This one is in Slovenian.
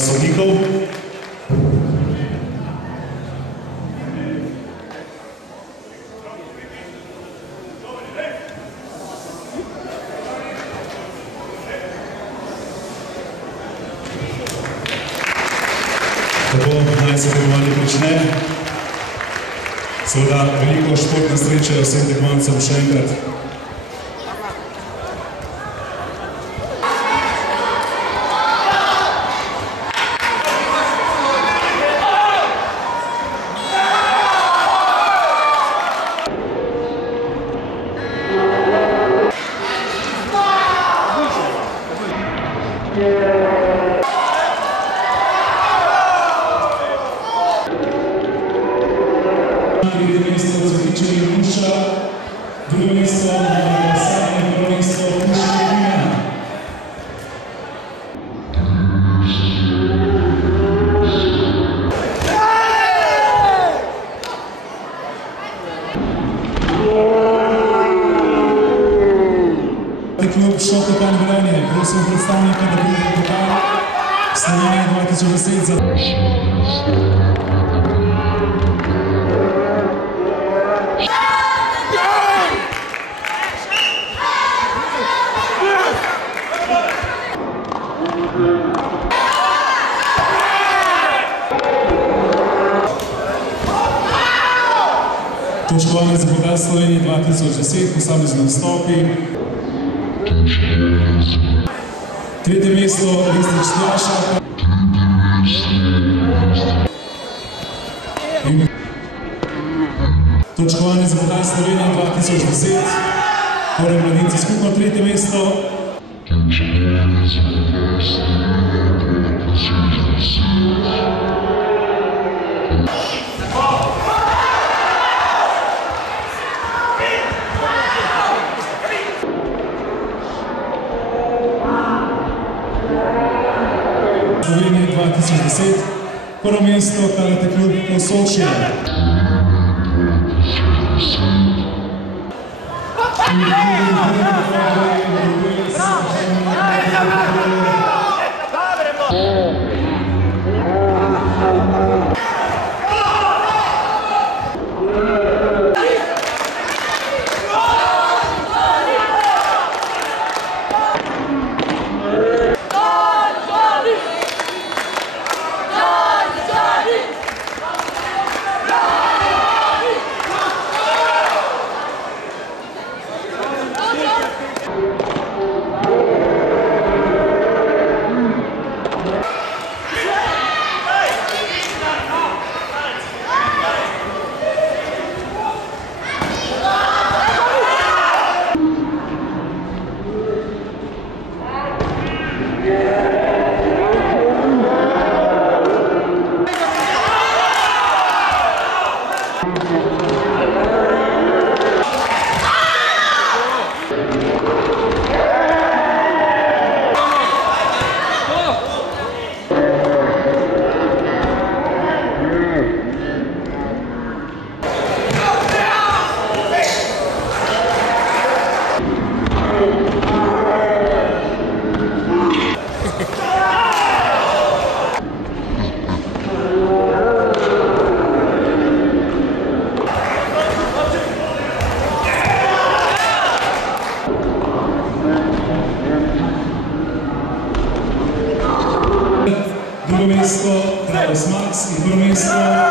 sodnikov. Tako naj se tekmovanje prične. Seveda veliko športne sreče vsem tekmovancem še enkrat. Tretje mesto Zodičev Muša, drugo mesto Nova Sanja, prvo mesto Muša Ljubljana. Klub Šokotan Velenje, prosim predstavnika, da bi pokal Slovenija 2010 za... Točkovanje za pokal Slovenije 2010, posamezni nastopi. Tretje mesto Listič Tjaša. Točkovanje za pokal Slovenije 2010, torej mladinci skupno tretje mesto. Slovenije 2010, prvo mesto Karate klub Posočje. Drugo mesto Travis Max in prvo mesto